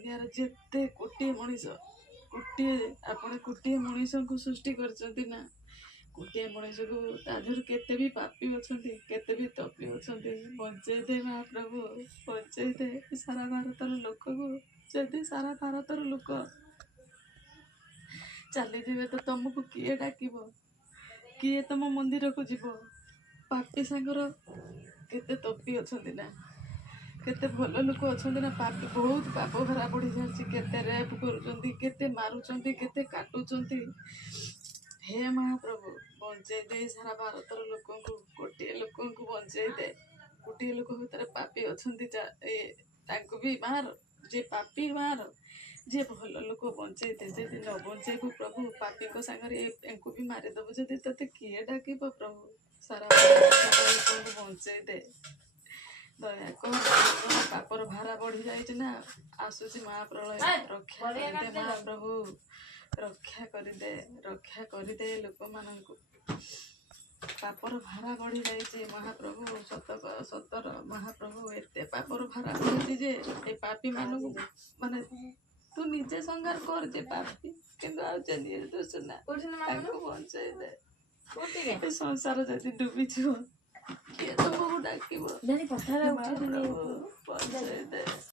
दुनिया जेते कोटी मनीष गोटे आपण गोटे मनीष को सृष्टि करचंती ना गोटे मनीष को ताधर केते भी पापी अछंती केते भी तपी अछंती बंचै दे महाप्रभु बंचै दे सारा भारतर लोक को जदि सारा भारतर लोक चली जीवे तो तुमको किए डाकिब किए तुम मंदिर को जीव पापी सांगर केते तपी अछंती ना केते भल लोक अछंती ना पापी बहुत पाप भरा बढ़ी जाछि केते रेप करूचंती केते मारुचंती केते काटुचंती हे महाप्रभु बंचै दे सारा भारतर लोक को गोटे लोक को बंचै दे गोटे लोक भीतर पापी अछंती तांको भी मार जे पापी मार जे भल लोक बंचै दे जे न बंचैबू प्रभु पापी को सांगरे एंको भी मारी दबु जदि तते किए डाकिब प्रभु सारा लोक को बंचै दे दया कर पापर भारा बढ़ी जाए ना आसुची महाप्रलय रक्षा करदे महाप्रभु रक्षा करदे लोक मानू पापर भारा बढ़ी जाए महाप्रभु सतर महाप्रभु एते पापर भारा बढ़ी जे ए पापी मानू माने तू निजे संगार कर जे पापी किंतु आ निर्दोष ना बंचै दे संसार जदि डूबी किए तुमको डाकिब जानी पथर महाप्रभु बंचै दे।